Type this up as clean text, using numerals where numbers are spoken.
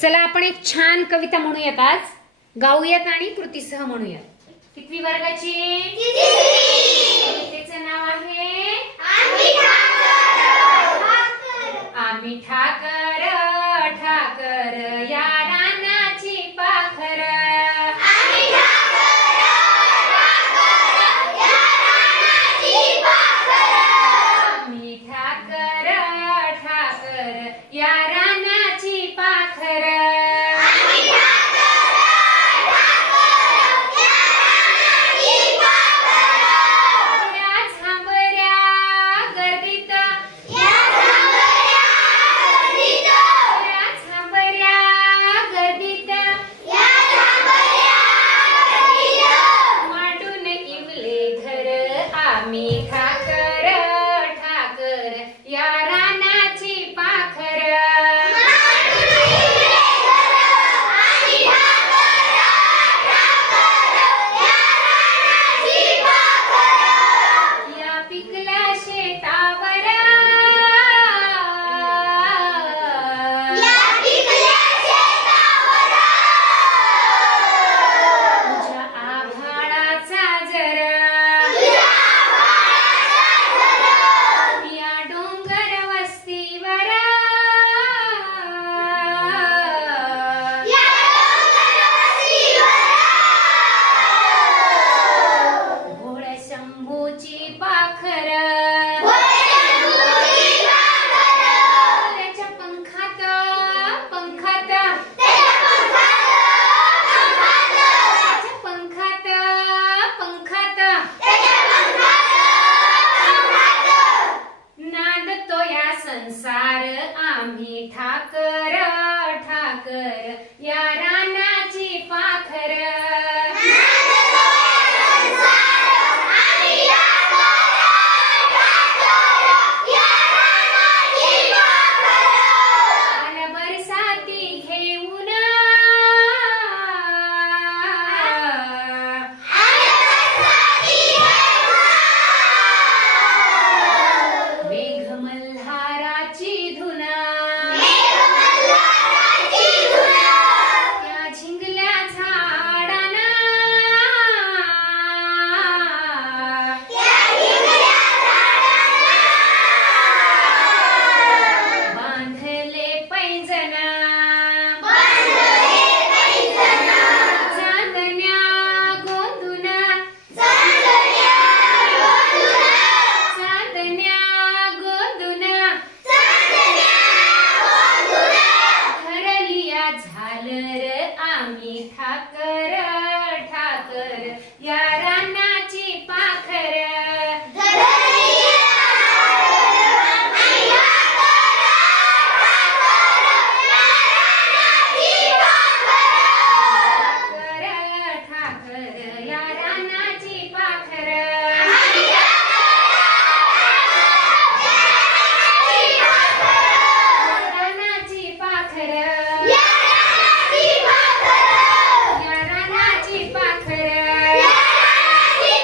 चला आपण एक छान कविता म्हणूयात आज, गाऊयात आणि कृतीसह म्हणूयात. कितवी वर्गाची? कवितेचं नाव आहे आम्ही ठाकर ठाकर या रानाची पाखर. आम्ही ठाकर ठाकर या रानाची पाखर. आम्ही ठाकर ठाकर या रानाची पाखर. या पिकल्या शेतावर तुझ्या आभाळाचा जरा पाखर. त्याच्या पंखात पंखात त्याच्या पंखात पंखात नांदतो या संसार. आम्ही ठाकर ठाकर